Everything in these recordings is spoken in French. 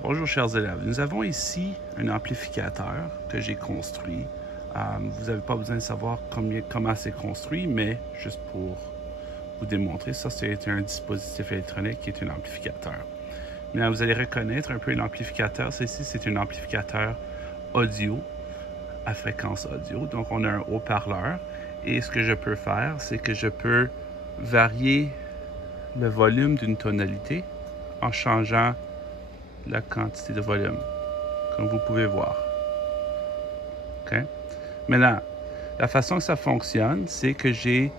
Bonjour chers élèves, nous avons ici un amplificateur que j'ai construit. Vous n'avez pas besoin de savoir comment c'est construit, mais juste pour vous démontrer, ça c'est un dispositif électronique qui est un amplificateur. Maintenant, vous allez reconnaître un peu l'amplificateur. Ceci c'est un amplificateur audio à fréquence audio. Donc on a un haut-parleur et ce que je peux faire, c'est que je peux varier le volume d'une tonalité en changeant la quantité de volume, comme vous pouvez voir. Okay? Maintenant, la façon que ça fonctionne, c'est que j'ai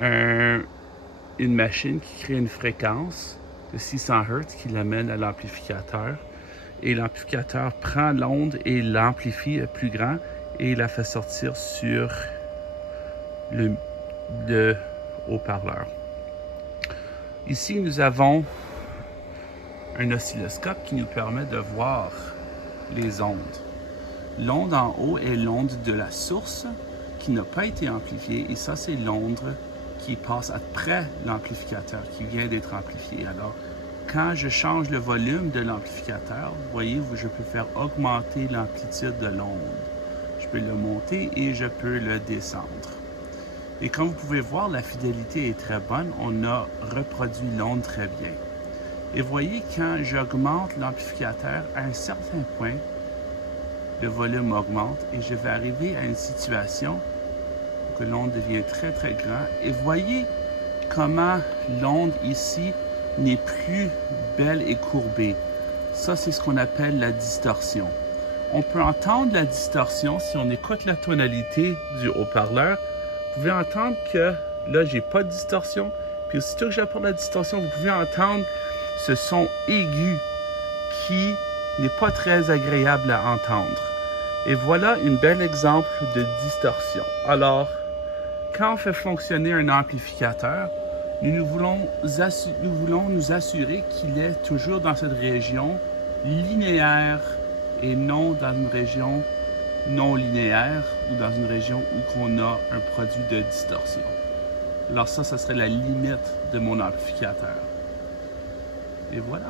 une machine qui crée une fréquence de 600 Hz qui l'amène à l'amplificateur. Et l'amplificateur prend l'onde et l'amplifie plus grand et la fait sortir sur le haut-parleur. Ici, nous avons un oscilloscope qui nous permet de voir les ondes. L'onde en haut est l'onde de la source qui n'a pas été amplifiée et ça c'est l'onde qui passe après l'amplificateur, qui vient d'être amplifiée. Alors, quand je change le volume de l'amplificateur, vous voyez, je peux faire augmenter l'amplitude de l'onde. Je peux le monter et je peux le descendre. Et comme vous pouvez voir, la fidélité est très bonne. On a reproduit l'onde très bien. Et voyez, quand j'augmente l'amplificateur, à un certain point, le volume augmente et je vais arriver à une situation où l'onde devient très très grande. Et voyez comment l'onde ici n'est plus belle et courbée. Ça, c'est ce qu'on appelle la distorsion. On peut entendre la distorsion si on écoute la tonalité du haut-parleur. Vous pouvez entendre que là, j'ai pas de distorsion. Puis aussitôt que j'apporte la distorsion, vous pouvez entendre ce son aigu qui n'est pas très agréable à entendre. Et voilà un bel exemple de distorsion. Alors, quand on fait fonctionner un amplificateur, nous voulons nous assurer qu'il est toujours dans cette région linéaire et non dans une région non linéaire ou dans une région où on a un produit de distorsion. Alors ça serait la limite de mon amplificateur. Et voilà.